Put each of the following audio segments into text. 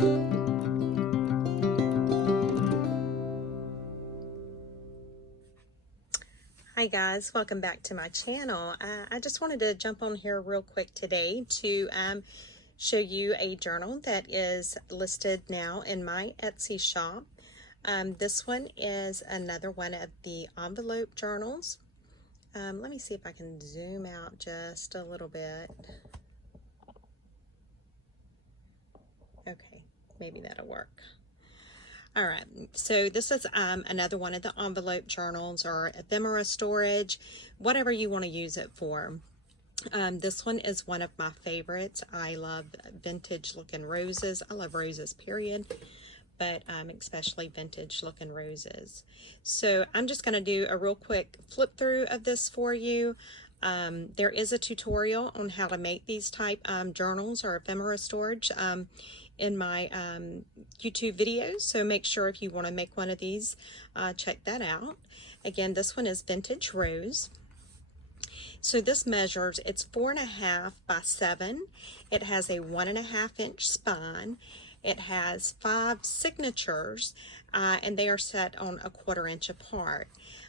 Hi guys, welcome back to my channel. I just wanted to jump on here real quick today to show you a journal that is listed now in my Etsy shop. This one is another one of the envelope journals. Let me see if I can zoom out just a little bit. Okay, maybe that'll work. All right, so this is another one of the envelope journals or ephemera storage, whatever you want to use it for. This one is one of my favorites. I love vintage looking roses. I love roses, period, but especially vintage looking roses. So I'm just going to do a real quick flip through of this for you. There is a tutorial on how to make these type journals or ephemera storage in my YouTube videos, so make sure if you want to make one of these, check that out. Again, this one is Vintage Rose. So this measures, it's 4.5 by 7. It has a 1.5 inch spine. It has 5 signatures, and they are set on a 1/4 inch apart.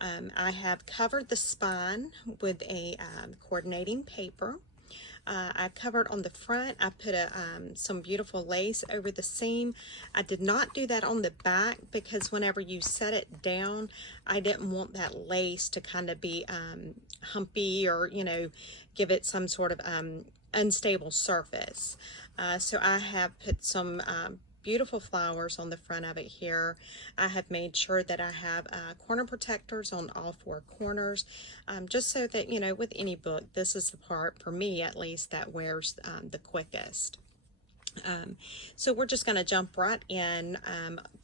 I have covered the spine with a coordinating paper. I covered on the front. I put some beautiful lace over the seam. I did not do that on the back because whenever you set it down, I didn't want that lace to kind of be humpy or, you know, give it some sort of unstable surface. So I have put some beautiful flowers on the front of it here. I have made sure that I have corner protectors on all 4 corners, just so that, you know, with any book, this is the part, for me at least, that wears the quickest. So we're just going to jump right in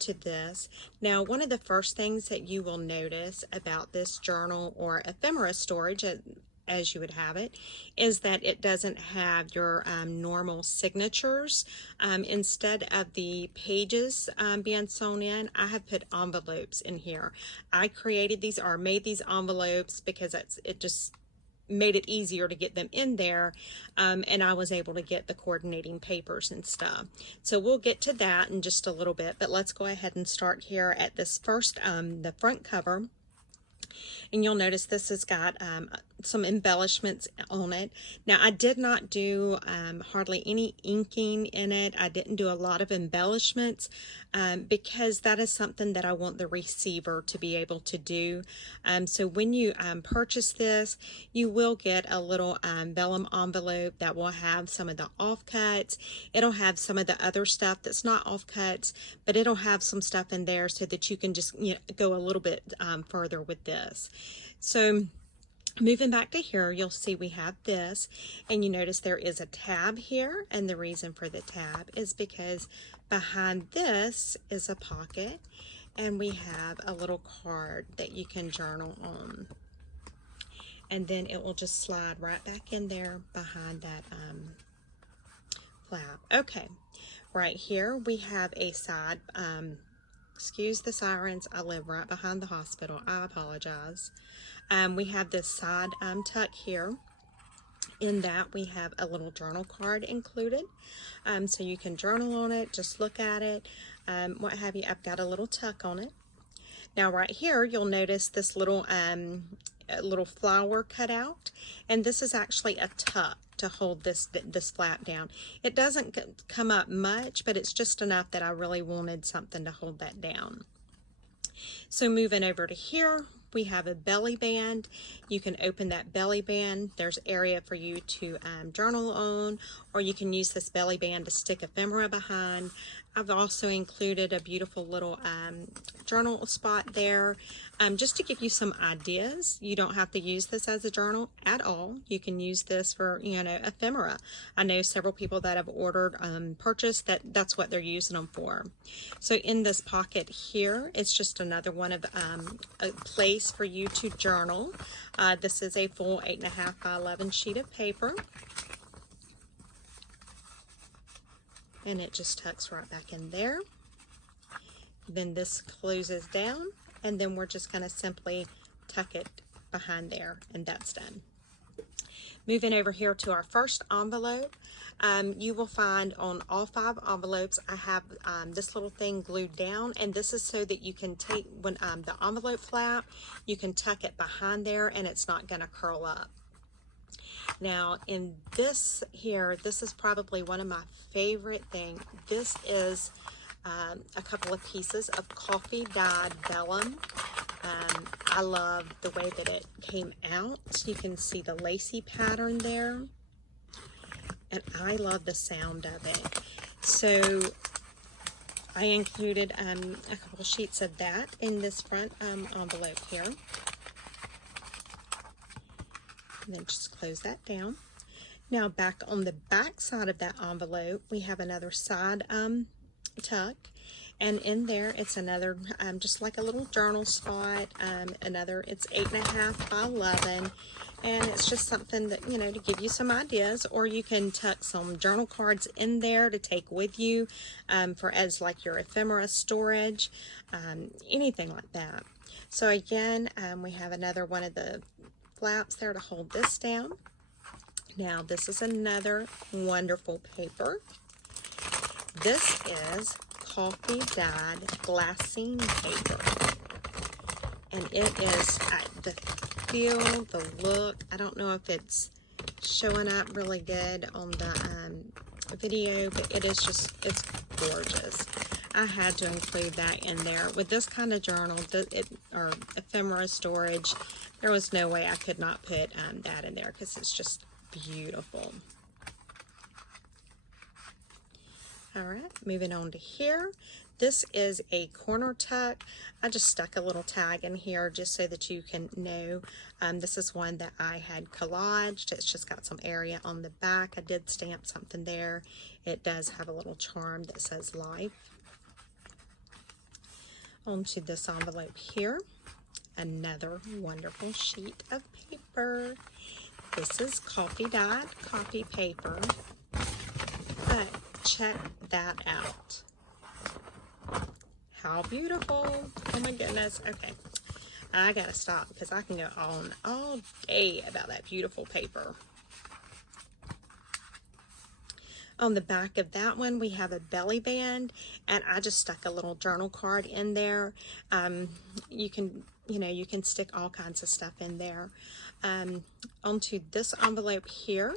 to this. Now, one of the first things that you will notice about this journal or ephemera storage, as you would have it, is that it doesn't have your normal signatures. Instead of the pages being sewn in, I have put envelopes in here. I created these or made these envelopes because it just made it easier to get them in there, and I was able to get the coordinating papers and stuff. So we'll get to that in just a little bit, but let's go ahead and start here at this first, the front cover. And you'll notice this has got some embellishments on it. Now, I did not do hardly any inking in it. I didn't do a lot of embellishments because that is something that I want the receiver to be able to do. So when you purchase this, you will get a little vellum envelope that will have some of the offcuts. It'll have some of the other stuff that's not offcuts, but it'll have some stuff in there so that you can just, you know, go a little bit further with this. So moving back to here, you'll see we have this, and you notice there is a tab here, and the reason for the tab is because behind this is a pocket, and we have a little card that you can journal on, and then it will just slide right back in there behind that flap. Okay, right here we have a side, excuse the sirens, I live right behind the hospital, I apologize. We have this side tuck here. In that we have a little journal card included, so you can journal on it, just look at it, what have you. I've got a little tuck on it. Now right here you'll notice this little flower cut out, and this is actually a tuck to hold this flap down. It doesn't come up much, but it's just enough that I really wanted something to hold that down. So moving over to here, we have a belly band. You can open that belly band. There's area for you to journal on, or you can use this belly band to stick ephemera behind. I've also included a beautiful little journal spot there, just to give you some ideas. You don't have to use this as a journal at all. You can use this for, you know, ephemera. I know several people that have ordered, purchased, that's what they're using them for. So in this pocket here, it's just another one of a place for you to journal. This is a full 8.5 by 11 sheet of paper. And it just tucks right back in there. Then this closes down, and then we're just going to simply tuck it behind there, and that's done. Moving over here to our first envelope, you will find on all 5 envelopes, I have this little thing glued down, and this is so that you can take, when the envelope flap, you can tuck it behind there and it's not going to curl up. Now in this here, this is probably one of my favorite things. This is a couple of pieces of coffee dyed vellum. I love the way that it came out. You can see the lacy pattern there, and I love the sound of it. So I included a couple sheets of that in this front envelope here. And then just close that down. Now back on the back side of that envelope, we have another side tuck, and in there it's another just like a little journal spot. It's 8.5 by 11, and it's just something that, you know, to give you some ideas, or you can tuck some journal cards in there to take with you for as like your ephemera storage, anything like that. So again, we have another one of the flaps there to hold this down. Now this is another wonderful paper. This is coffee dyed glassine paper, and it is the feel, the look. I don't know if it's showing up really good on the video, but it is just, it's gorgeous. I had to include that in there with this kind of journal, or ephemera storage. There was no way I could not put that in there because it's just beautiful. All right, moving on to here. This is a corner tuck. I just stuck a little tag in here just so that you can know. This is one that I had collaged. It's just got some area on the back. I did stamp something there. It does have a little charm that says life. Onto this envelope here, another wonderful sheet of paper. This is coffee dyed copy paper, but check that out. How beautiful. Oh my goodness. Okay, I gotta stop because I can go on all day about that beautiful paper. On the back of that one, we have a belly band, and I just stuck a little journal card in there. You can, you know, you can stick all kinds of stuff in there. Onto this envelope here,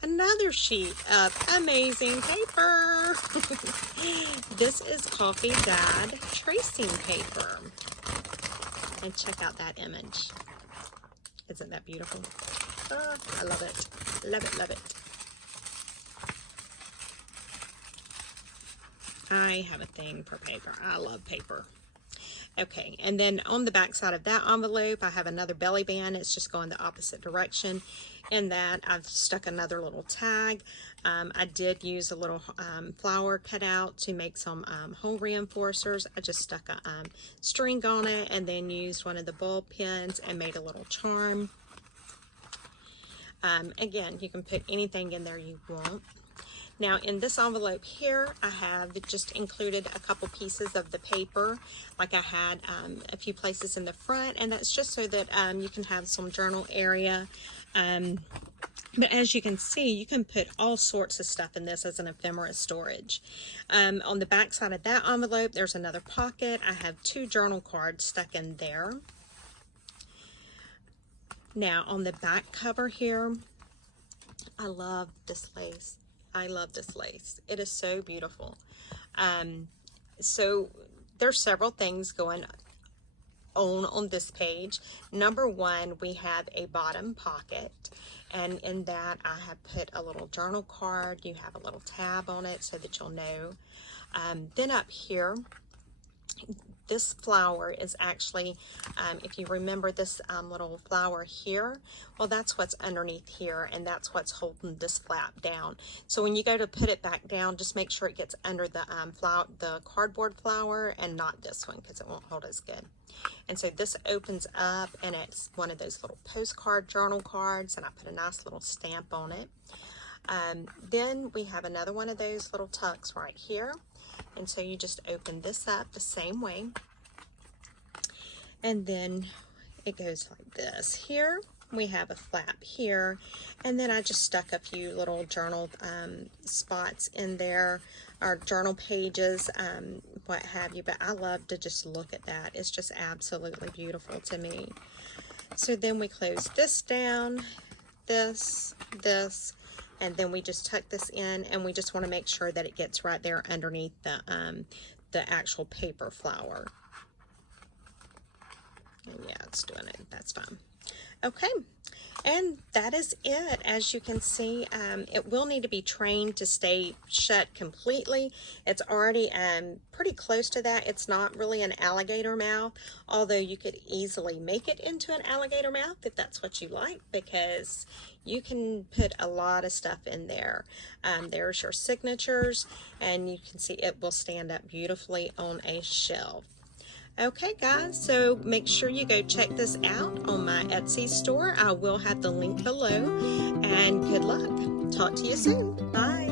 another sheet of amazing paper. This is coffee dyed tracing paper, and check out that image. Isn't that beautiful? Oh, I love it. Love it, love it. I have a thing for paper. I love paper. Okay, and then on the back side of that envelope, I have another belly band. It's just going the opposite direction. In that, I've stuck another little tag. I did use a little flower cutout to make some hole reinforcers. I just stuck a string on it and then used one of the ball pins and made a little charm. Again, you can put anything in there you want. Now in this envelope here, I have just included a couple pieces of the paper, like I had a few places in the front, and that's just so that you can have some journal area. But as you can see, you can put all sorts of stuff in this as an ephemera storage. On the back side of that envelope, there's another pocket. I have 2 journal cards stuck in there. Now on the back cover here, I love this lace. I love this lace. It is so beautiful. So there's several things going on this page. Number one, we have a bottom pocket, and in that I have put a little journal card. You have a little tab on it so that you'll know. Then up here, this flower is actually, if you remember this little flower here, well, that's what's underneath here, and that's what's holding this flap down. So when you go to put it back down, just make sure it gets under the the cardboard flower and not this one, because it won't hold as good. And so this opens up, and it's one of those little postcard journal cards, and I put a nice little stamp on it. Then we have another one of those little tucks right here. And so you just open this up the same way. And then it goes like this here. We have a flap here, and then I just stuck a few little journal spots in there, or journal pages, what have you, but I love to just look at that. It's just absolutely beautiful to me. So then we close this down, this, and then we just tuck this in, and we just want to make sure that it gets right there underneath the actual paper flower. And yeah, it's doing it. That's fine. Okay, and that is it. As you can see, it will need to be trained to stay shut completely. It's already pretty close to that. It's not really an alligator mouth, although you could easily make it into an alligator mouth if that's what you like, because you can put a lot of stuff in there. There's your signatures, and you can see it will stand up beautifully on a shelf. Okay guys, so make sure you go check this out on my Etsy store. I will have the link below, and good luck. Talk to you soon. Bye.